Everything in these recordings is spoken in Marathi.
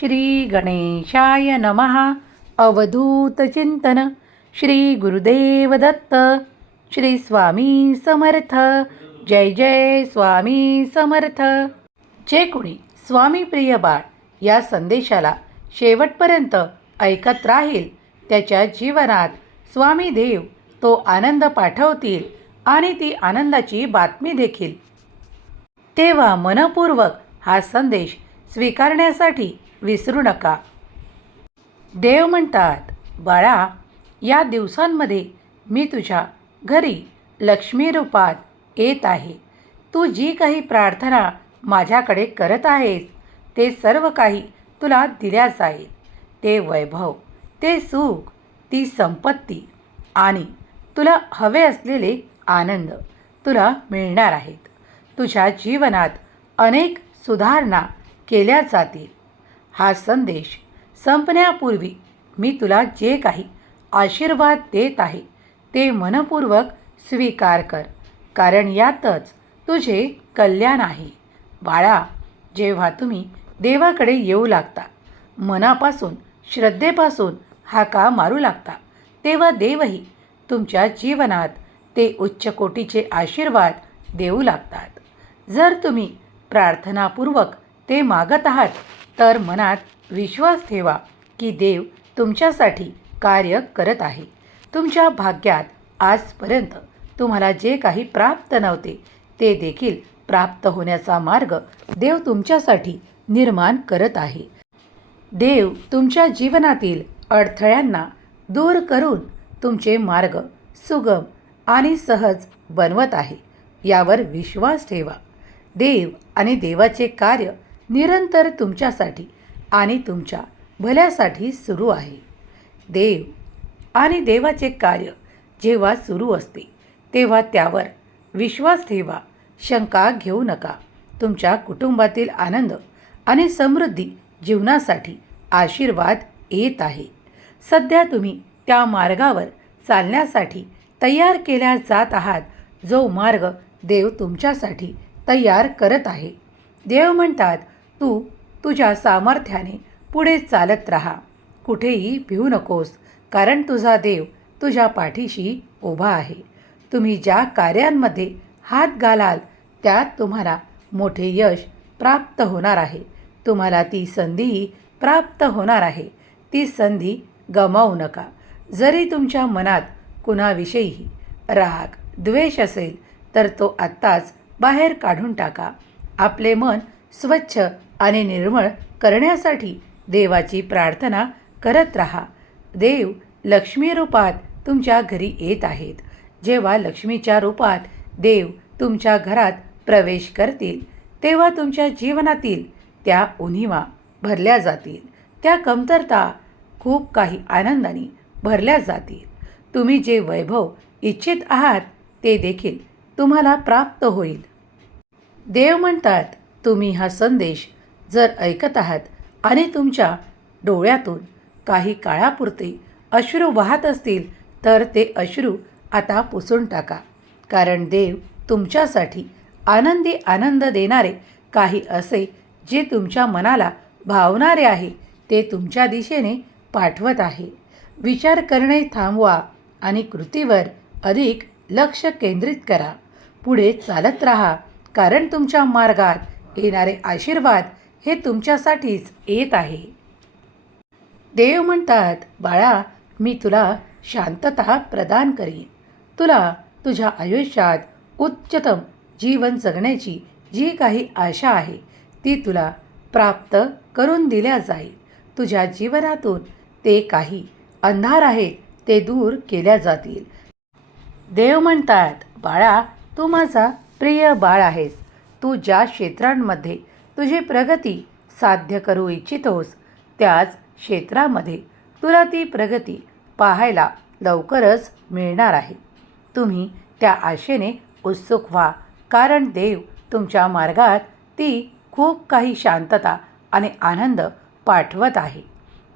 श्री गणेशाय नमः अवधूतचिंतन श्री गुरुदेव दत्त. श्री स्वामी समर्थ. जय जय स्वामी समर्थ. जे कोणी स्वामी प्रिय बाळ या संदेशाला शेवटपर्यंत ऐकत राहील त्याच्या जीवनात स्वामी देव तो आनंद पाठवतील आणि ती आनंदाची बातमी देखील. तेव्हा मनपूर्वक हा संदेश स्वीकारण्यासाठी विसरू नका. देव म्हणतात बाळा या दिवसांमध्ये मी तुझ्या घरी लक्ष्मी रूपात येत आहे. तू जी काही प्रार्थना माझ्याकडे करत आहेस ते सर्व काही तुला दिल्या जाईल. ते वैभव ते सुख ती संपत्ती आणि तुला हवे असलेले आनंद तुला मिळणार आहेत. तुझ्या जीवनात अनेक सुधारणा केल्या जातील. हा संदेश संपण्यापूर्वी मी तुला जे काही आशीर्वाद देत आहे ते मनपूर्वक स्वीकार कर कारण यातच तुझे कल्याण आहे. बाळा जेव्हा तुम्ही देवाकडे येऊ लागता मनापासून श्रद्धेपासून हाका मारू लागता तेव्हा देवही तुमच्या जीवनात ते उच्च कोटीचे आशीर्वाद देऊ लागतात. जर तुम्ही प्रार्थनापूर्वक ते मागत आहात तर मनात विश्वास ठेवा की देव तुमच्यासाठी कार्य करत आहे. तुमच्या भाग्यात आजपर्यंत तुम्हाला जे काही प्राप्त नव्हते ते देखील प्राप्त होण्याचा मार्ग देव तुमच्यासाठी निर्माण करत आहे. देव तुमच्या जीवनातील अडथळ्यांना दूर करून तुमचे मार्ग सुगम आणि सहज बनवत आहे. यावर विश्वास ठेवा. देव आणि देवाचे कार्य निरंतर तुमच्यासाठी आणि तुमच्या भल्यासाठी सुरू आहे. देव आणि देवाचे कार्य जेव्हा सुरू असते तेव्हा त्यावर विश्वास ठेवा. शंका घेऊ नका. तुमच्या कुटुंबातील आनंद आणि समृद्धी जीवनासाठी आशीर्वाद येत आहे. सध्या तुम्ही त्या मार्गावर चालण्यासाठी तयार केल्या जात आहात जो मार्ग देव तुमच्यासाठी तयार करत आहे. देव म्हणतात तू तुझ्या सामर्थ्याने पुढे चालत राहा. कुठेही भिवू नकोस कारण तुझा देव तुझ्या पाठीशी उभा आहे. तुम्ही ज्या कार्यांमध्ये हात घालाल त्यात तुम्हाला मोठे यश प्राप्त होणार आहे. तुम्हाला ती संधीही प्राप्त होणार आहे. ती संधी गमावू नका. जरी तुमच्या मनात कुणाविषयीही राग द्वेष असेल तर तो आत्ताच बाहेर काढून टाका. आपले मन स्वच्छ आणि निर्मळ करण्यासाठी देवाची प्रार्थना करत राहा. देव लक्ष्मी रूपात तुमच्या घरी येत आहेत. जेव्हा लक्ष्मीच्या रूपात देव तुमच्या घरात प्रवेश करतील तेव्हा तुमच्या जीवनातील त्या उणिवा भरल्या जातील. त्या कमतरता खूप काही आनंदाने भरल्या जातील. तुम्ही जे वैभव इच्छित आहात ते देखील तुम्हाला प्राप्त होईल. देव म्हणतात तुम्ही हा संदेश जर ऐकत आहात आणि तुमच्या डोळ्यातून काही काळापुरते अश्रू वाहत असतील तर ते अश्रू आता पुसून टाका. कारण देव तुमच्यासाठी आनंदी आनंद देणारे काही असे जे तुमच्या मनाला भावणारे आहे ते तुमच्या दिशेने पाठवत आहे. विचार करणे थांबवा आणि कृतीवर अधिक लक्ष केंद्रित करा. पुढे चालत राहा कारण तुमच्या मार्गात येणारे आशीर्वाद हे तुमच्यासाठीच येत आहे. देव म्हणतात बाळा मी तुला शांतता प्रदान करीन. तुला तुझ्या आयुष्यात उच्चतम जीवन जगण्याची जी काही आशा आहे ती तुला प्राप्त करून दिल्या जाईल. तुझ्या जीवनातून ते काही अंधार आहेत ते दूर केल्या जातील. देव म्हणतात बाळा तू माझा प्रिय बाळ आहेस. तू ज्या क्षेत्रांमध्ये तुझी प्रगती साध्य करू इच्छितोस. त्याच क्षेत्रामध्ये तुला ती प्रगती पाहायला लवकरच मिळणार आहे. तुम्ही त्या आशेने उत्सुक व्हा कारण देव तुमच्या मार्गात ती खूप काही शांतता आणि आनंद पाठवत आहे.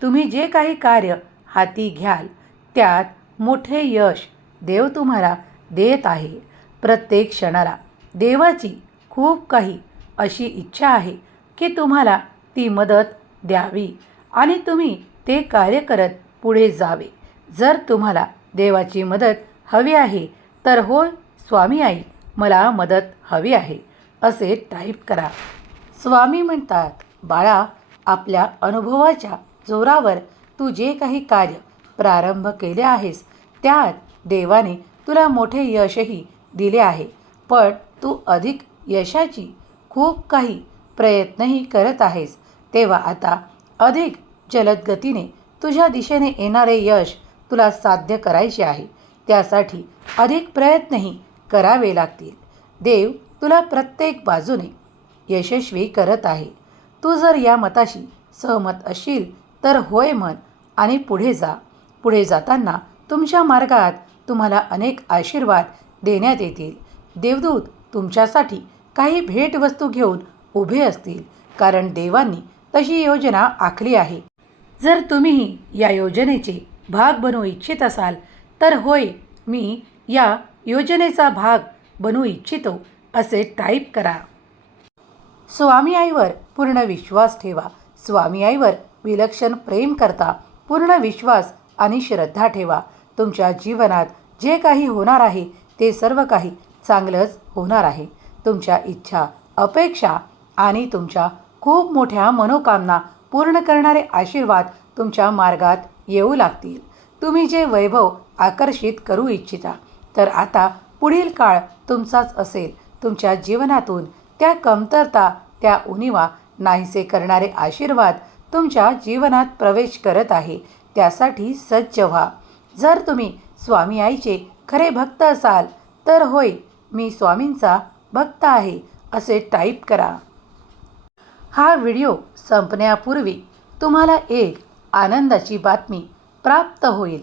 तुम्ही जे काही कार्य हाती घ्याल त्यात मोठे यश देव तुम्हाला देत आहे. प्रत्येक क्षणाला देवाची खूप काही अशी इच्छा आहे की तुम्हाला ती मदत द्यावी आणि तुम्ही ते कार्य करत पुढे जावे. जर तुम्हाला देवाची मदत हवी आहे तर होय स्वामी आई मला मदत हवी आहे असे टाईप करा. स्वामी म्हणतात बाळा आपल्या अनुभवाच्या जोरावर तू जे काही कार्य प्रारंभ केले आहेस त्यात देवाने तुला मोठे यशही दिले आहे. पण तू अधिक यशाची खूप काही प्रयत्नही करत आहेस. तेव्हा आता अधिक जलद गतीने तुझ्या दिशेने येणारे यश तुला साध्य करायचे आहे. त्यासाठी अधिक प्रयत्नही करावे लागतील. देव तुला प्रत्येक बाजूने यशस्वी करत आहे. तू जर या मताशी सहमत असशील तर होय मन आणि पुढे जा. पुढे जाताना तुमच्या मार्गात तुम्हाला अनेक आशीर्वाद देण्यात येतील. देवदूत तुमच्यासाठी काही भेटवस्तू घेऊन उभे असतील कारण देवांनी तशी योजना आखली आहे. जर तुम्हीही या योजनेचे भाग बनवू इच्छित असाल तर होय मी या योजनेचा भाग बनवू इच्छितो असे टाईप करा. स्वामी आईवर पूर्ण विश्वास ठेवा. स्वामी आईवर विलक्षण प्रेम करता पूर्ण विश्वास आणि श्रद्धा ठेवा. तुमच्या जीवनात जे काही होणार आहे ते सर्व काही चांगलंच होणार आहे. तुमच्या इच्छा अपेक्षा आणि तुमच्या खूप मोठ्या मनोकामना पूर्ण करणारे आशीर्वाद तुमच्या मार्गात येऊ लागतील. तुम्ही जे वैभव आकर्षित करू इच्छिता तर आता पुढील काळ तुमचाच असेल. तुमच्या जीवनातून त्या कमतरता त्या उणिवा नाहीसे करणारे आशीर्वाद तुमच्या जीवनात प्रवेश करत आहे. त्यासाठी सज्ज व्हा. जर तुम्ही स्वामी आईचे खरे भक्त असाल तर होय मी स्वामींचा भक्त आहे असे टाईप करा. हा व्हिडिओ संपण्यापूर्वी तुम्हाला एक आनंदाची बातमी प्राप्त होईल.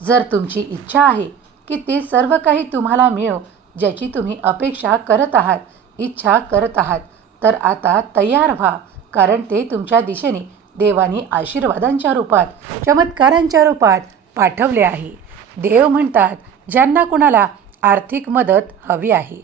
जर तुमची इच्छा आहे की ते सर्व काही तुम्हाला मिळो ज्याची तुम्ही अपेक्षा करत आहात इच्छा करत आहात तर आता तयार व्हा कारण ते तुमच्या दिशेने देवानी आशीर्वादांच्या रूपात चमत्कारांच्या रूपात पाठवले आहे. देव म्हणतात ज्यांना कुणाला आर्थिक मदत हवी आहे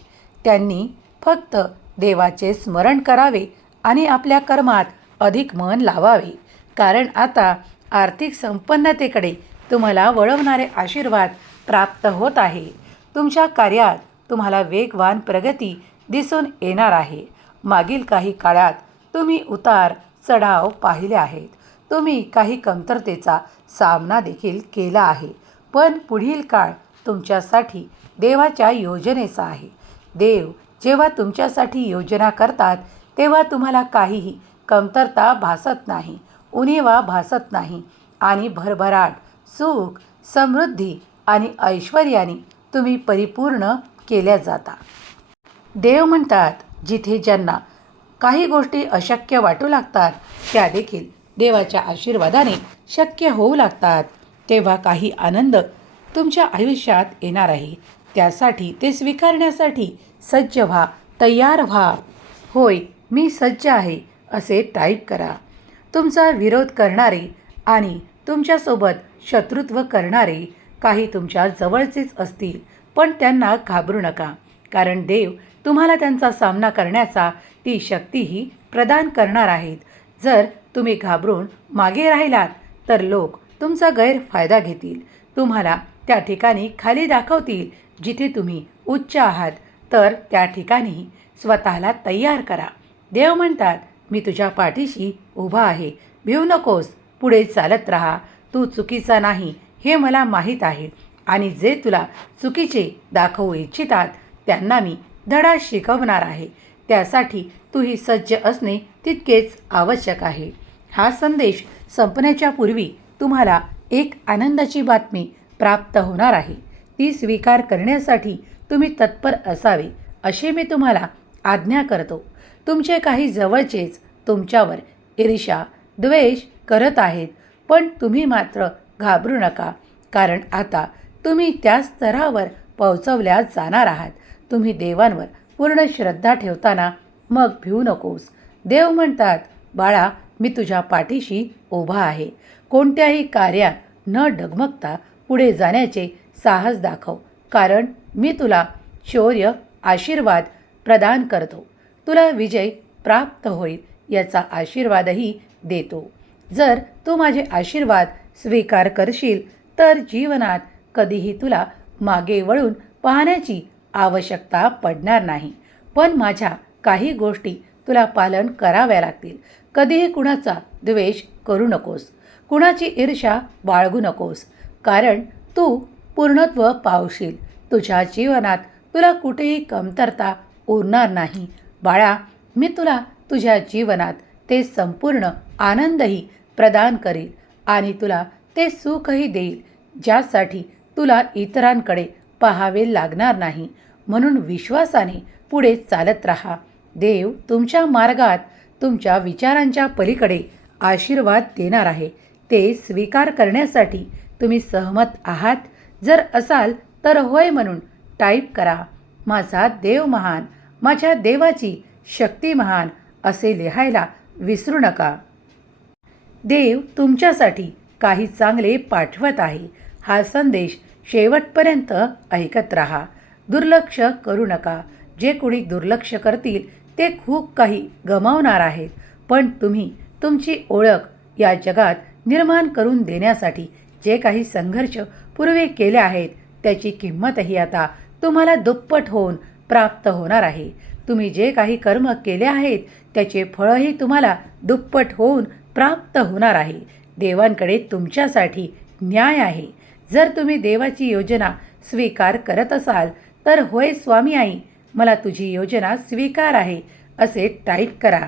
त्यांनी फक्त देवाचे स्मरण करावे आणि आपल्या कर्मात अधिक मन लावावे. कारण आता आर्थिक संपन्नतेकडे तुम्हाला वळवणारे आशीर्वाद प्राप्त होत आहे. तुमच्या कार्यात तुम्हाला वेगवान प्रगती दिसून येणार आहे. मागील काही काळात तुम्ही उतार चढाव पाहिले आहेत. तुम्ही काही कमतरतेचा सामना देखील केला आहे. पण पुढील काळ तुमच्यासाठी देवाच्या योजनेचा आहे. देव जेव्हा तुमच्यासाठी योजना करतात तेव्हा तुम्हाला काहीही कमतरता भासत नाही उणिवा भासत नाही आणि भरभराट सुख समृद्धी आणि ऐश्वर्याने तुम्ही परिपूर्ण केल्या जाता. देव म्हणतात जिथे ज्यांना काही गोष्टी अशक्य वाटू लागतात त्या देखील देवाच्या आशीर्वादाने शक्य होऊ लागतात. तेव्हा काही आनंद तुमच्या आयुष्यात येणार आहे. त्यासाठी ते स्वीकारण्यासाठी सज्ज व्हा तयार व्हा. होय मी सज्ज आहे असे टाईप करा. तुमचा विरोध करणारे आणि तुमच्यासोबत शत्रुत्व करणारे काही तुमच्या जवळचेच असतील पण त्यांना घाबरू नका कारण देव तुम्हाला त्यांचा सामना करण्याचा ती शक्तीही प्रदान करणार आहेत. जर तुम्ही घाबरून मागे राहिलात तर लोक तुमचा गैरफायदा घेतील. तुम्हाला त्या ठिकाणी खाली दाखवतील जिथे तुम्ही उच्च आहात तर त्या ठिकाणी स्वतःला तयार करा. देव म्हणतात मी तुझ्या पाठीशी उभा आहे. भिवू नकोस. पुढे चालत राहा. तू चुकीचा नाही हे मला माहीत आहे. आणि जे तुला चुकीचे दाखवू इच्छितात त्यांना मी धडा शिकवणार आहे. त्यासाठी तूही सज्ज असणे तितकेच आवश्यक आहे. हा संदेश संपण्याच्या पूर्वी तुम्हाला एक आनंदाची बातमी प्राप्त होणार आहे. ती स्वीकार करण्यासाठी तुम्ही तत्पर असावे असे मी तुम्हाला आज्ञा करतो. तुमचे काही जवळचेच तुमच्यावर ईर्षा द्वेष करत आहेत पण तुम्ही मात्र घाबरू नका कारण आता तुम्ही त्या स्तरावर पोहोचवल्या जाणार आहात. तुम्ही देवांवर पूर्ण श्रद्धा ठेवताना मग भिवू नकोस. देव म्हणतात बाळा मी तुझ्या पाठीशी उभा आहे. कोणत्याही कार्यात न डगमगता पुढे जाण्याचे साहस दाखव. कारण मी तुला शौर्य आशीर्वाद प्रदान करतो. तुला विजय प्राप्त होईल याचा आशीर्वादही देतो. जर तू माझे आशीर्वाद स्वीकार करशील तर जीवनात कधीही तुला मागे वळून पाहण्याची आवश्यकता पडणार नाही. पण माझ्या काही गोष्टी तुला पालन कराव्या लागतील. कधीही कुणाचा द्वेष करू नकोस. कुणाची ईर्षा बाळगू नकोस. कारण तू पूर्णत्व पावशील. तुझ्या जीवनात तुला कुठेही कमतरता उरणार नाही. बाळा मी तुला तुझ्या जीवनात ते संपूर्ण आनंदही प्रदान करील आणि तुला ते सुखही देईल ज्यासाठी तुला इतरांकडे पाहावे लागणार नाही. म्हणून विश्वासाने पुढे चालत राहा. देव तुमच्या मार्गात तुमच्या विचारांच्या पलीकडे आशीर्वाद देणार आहे. ते स्वीकार करण्यासाठी तुम्ही सहमत आहात. जर असाल तर होय म्हणून टाईप करा माझा देव महान माझ्या देवाची शक्ती महान असे लिहायला विसरू नका. देव तुमच्यासाठी काही चांगले पाठवत आहे हा संदेश शेवटपर्यंत ऐकत राहा. दुर्लक्ष करू नका. जे कोणी दुर्लक्ष करतील ते खूप काही गमावणार आहेत. पण तुम्ही तुमची ओळख या जगात निर्माण करून देण्यासाठी जे काही संघर्ष पूर्वी केले आहेत त्याची किंमतही आता तुम्हाला दुप्पट होऊन प्राप्त होणार आहे. तुम्ही जे काही कर्म केले आहेत त्याचे फळही तुम्हाला दुप्पट होऊन प्राप्त होणार आहे. देवांकडे तुमच्यासाठी न्याय आहे. जर तुम्ही देवाची योजना स्वीकार करत असाल तर होय स्वामी आई मला तुझी योजना स्वीकार आहे असे टाईप करा.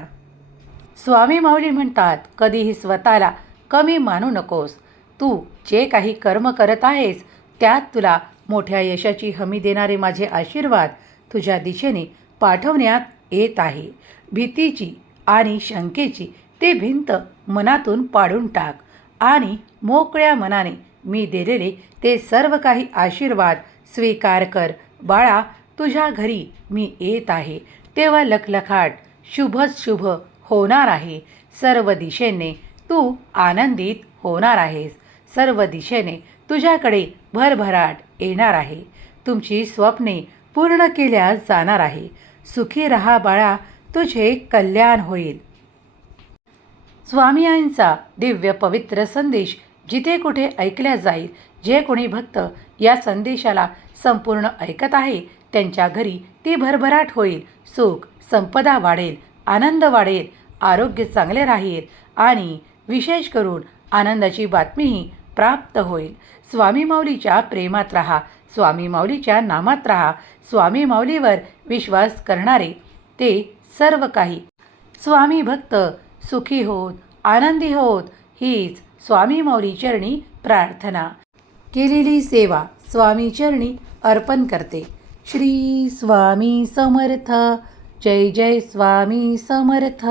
स्वामी माऊली म्हणतात कधीही स्वतःला कमी मानू नकोस. तू जे काही कर्म करत आहेस त्यात तुला मोठ्या यशाची हमी देणारे माझे आशीर्वाद तुझ्या दिशेने पाठवण्यात येत आहे. भीतीची आणि शंकेची ते भिंत मनातून पाडून टाक आणि मोकळ्या मनाने मी दिलेले ते सर्व काही आशीर्वाद स्वीकार कर. बाळा तुझ्या घरी मी येत आहे. तेव्हा लखलखाट शुभच शुभ होणार आहे. सर्व दिशेने तू आनंदित होणार आहेस. सर्व दिशेने तुझ्याकडे भरभराट येणार आहे. तुमची स्वप्ने पूर्ण केल्या जाणार आहे. सुखी रहा बाळा तुझे कल्याण होईल. स्वामीयांचा दिव्य पवित्र संदेश जिथे कुठे ऐकल्या जाईल जे कोणी भक्त या संदेशाला संपूर्ण ऐकत आहे त्यांच्या घरी ती भरभराट होईल. सुख संपदा वाढेल आनंद वाढेल आरोग्य चांगले राहील आणि विशेष करून आनंदाची बातमीही प्राप्त होईल. स्वामी माऊलीच्या प्रेमात राहा. स्वामी माऊलीच्या नामात राहा. स्वामी माऊलीवर विश्वास करणारे ते सर्व काही. स्वामी भक्त सुखी होत आनंदी होत हीच स्वामी माऊली चरणी प्रार्थना. केलेली सेवा स्वामी चरणी अर्पण करते. श्री स्वामी समर्थ. जय जय स्वामी समर्थ.